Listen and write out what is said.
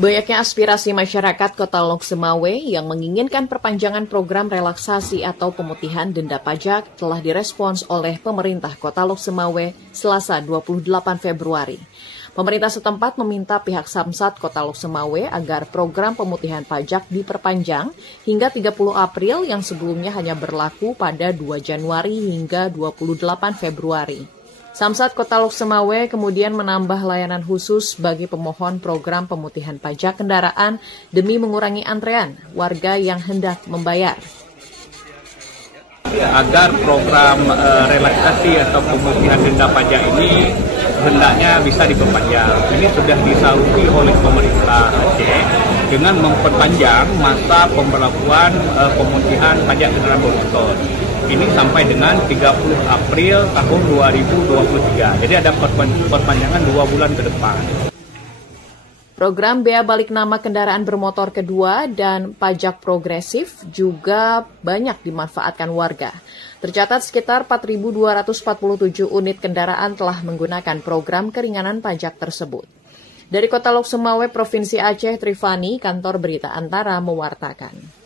Banyaknya aspirasi masyarakat Kota Lok Semawe yang menginginkan perpanjangan program relaksasi atau pemutihan denda pajak telah direspons oleh pemerintah Kota Lok Semawe Selasa 28 Februari. Pemerintah setempat meminta pihak Samsat Kota Lok Semawe agar program pemutihan pajak diperpanjang hingga 30 April yang sebelumnya hanya berlaku pada 2 Januari hingga 28 Februari. Samsat Kota Lok Semawe kemudian menambah layanan khusus bagi pemohon program pemutihan pajak kendaraan demi mengurangi antrean warga yang hendak membayar. Agar program relaksasi atau pemutihan denda pajak ini hendaknya bisa diperpanjang. Ini sudah disaluti oleh pemerintah Aceh dengan memperpanjang masa pemberlakuan pemutihan pajak kendaraan bermotor. Ini sampai dengan 30 April tahun 2023. Jadi ada perpanjangan 2 bulan ke depan. Program bea balik nama kendaraan bermotor kedua dan pajak progresif juga banyak dimanfaatkan warga. Tercatat sekitar 4.247 unit kendaraan telah menggunakan program keringanan pajak tersebut. Dari Kota Lok Semawe, Provinsi Aceh, Trifani, Kantor Berita Antara mewartakan.